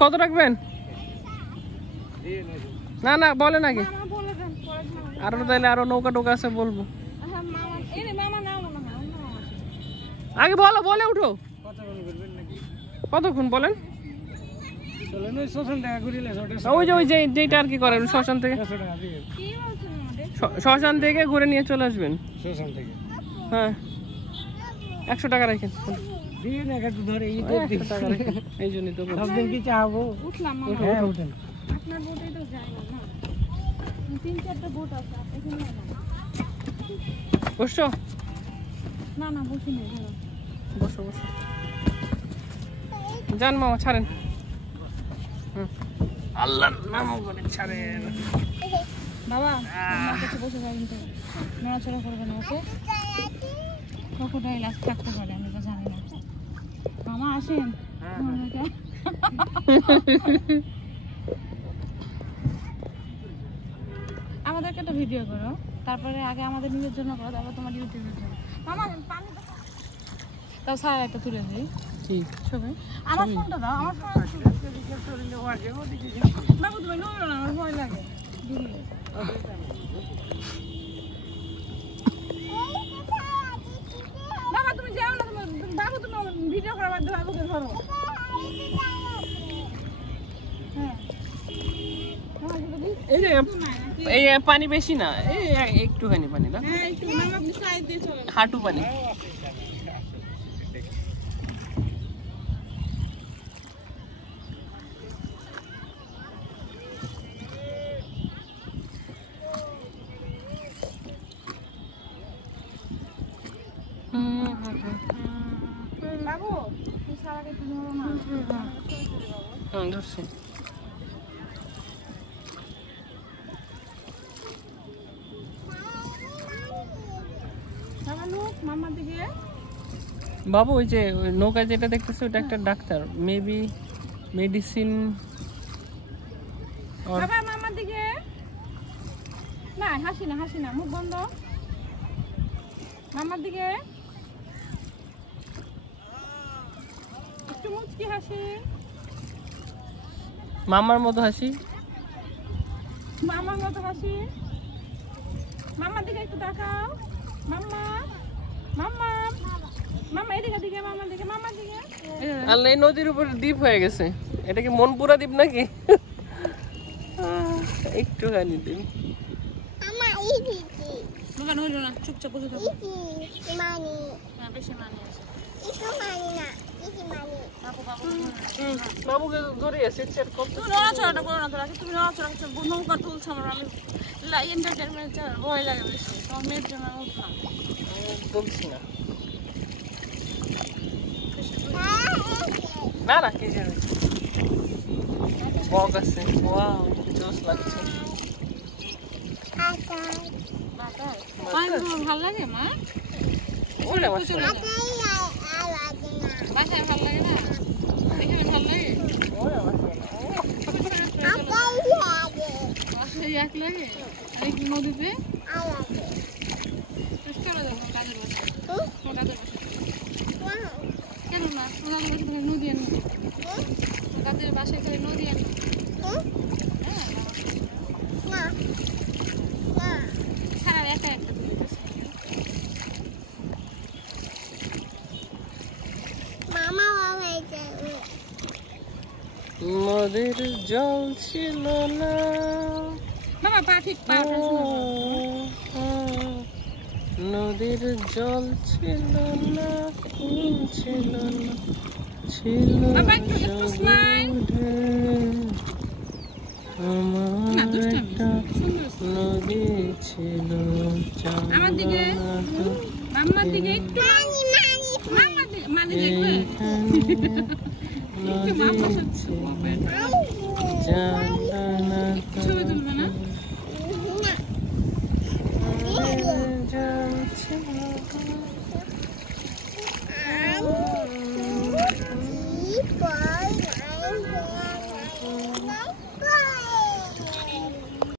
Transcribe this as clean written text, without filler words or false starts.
কত রাখবেন? না না বলেন আগে, আরো তাহলে আরো নৌকা টোকা আছে বলবো। আগে বলো, বলে উঠো। কতক্ষণ বলেন? ওই যে যেটা আর কি করেন, শ্মশান থেকে ঘুরে নিয়ে চলে আসবেন। হ্যাঁ 100 টাকা রাখেন। এই জন্যই তো বসো। না না বসি না, বসো বসো। যান মামা, ছাড়েন। আল্লাহর নাম করে ছাড়েন বাবা। বসে যাবেন তো, নড়াচড়া করবে না, ওকে? ক্রোকোডাইল আজ থাকতে পারে, আমি তো জানি না। মামা আসেন। আমাদেরকে একটা ভিডিও করো, তারপরে আগে আমাদের নিজের জন্য করো, তারপর তোমার ইউটিউবের জন্য। মামা পানি তাও স্যার একটা তুলে দিই। কি ছবি? আমার ফোনটা দাও, আমার ফোন। বাবু তুমি নড়ো না, আমার ভয় লাগে। বাবা তুমি যাও না, বাবু তুমি ভিডিও করার মাধ্যমে বাবুকে ধরো। এই পানি বেশি না, এই একটুখানি পানি না, হাঁটু পানি। ধরছি। বাবু ওই যে নৌকা যেটা দেখতেছে ওটা একটা ডাক্তার, মেবি মেডিসিন। মামার দিকে না, হাসি না, হাসি না, মুখ বন্ধ। মামার দিকে একটু মুচকি হাসি, মামার মতো হাসি, মামার মতো হাসি। মামার দিকে একটু তাকাও। মাম্মা মাম্মা মাম্মা এদিকে দিকে, মামার দিকে, মামার দিকে। আল্লাহ, এই নদীর উপর দ্বীপ হয়ে গেছে। এটা কি মনপুরা দ্বীপ নাকি? একটুখানি দ্বীপ। চুপচাপ বসে থাকো। বাবুকে ধরে আছে, নড়াচড়াটা করো না, তোরা তুমি নড়াচড়া নৌকা তুলছো আমার, আমি এন্টারটেনমেন্ট ভয় লাগে বেশি। তোমার মেয়ের জন্য উঠলাম, তুলছি না। না না কি জানি বক আছে। ওয়াও জোস লাগছে। ভালো লাগে মা? বাসায় ভালো লাগে না, এখানে ভালো লাগে। এক লাগে নদীতে চলে যাবো কাজের বাসায়। কাজের বাসায় কেন না? কাজের বাসায় নদী আনি, কাজের বাসায় করে নদী আনি। সারা একা একটা নদীর জল ছিল না। বাবা পা ঠিক, নদীর জল ছিল না, ছিল না, ছিল আমার একটা নদী ছিল। আমার দিকে, মাম্মার দিকে একটু, মাম্মার দিকে মানে দেখবে ছবি তুলবে না?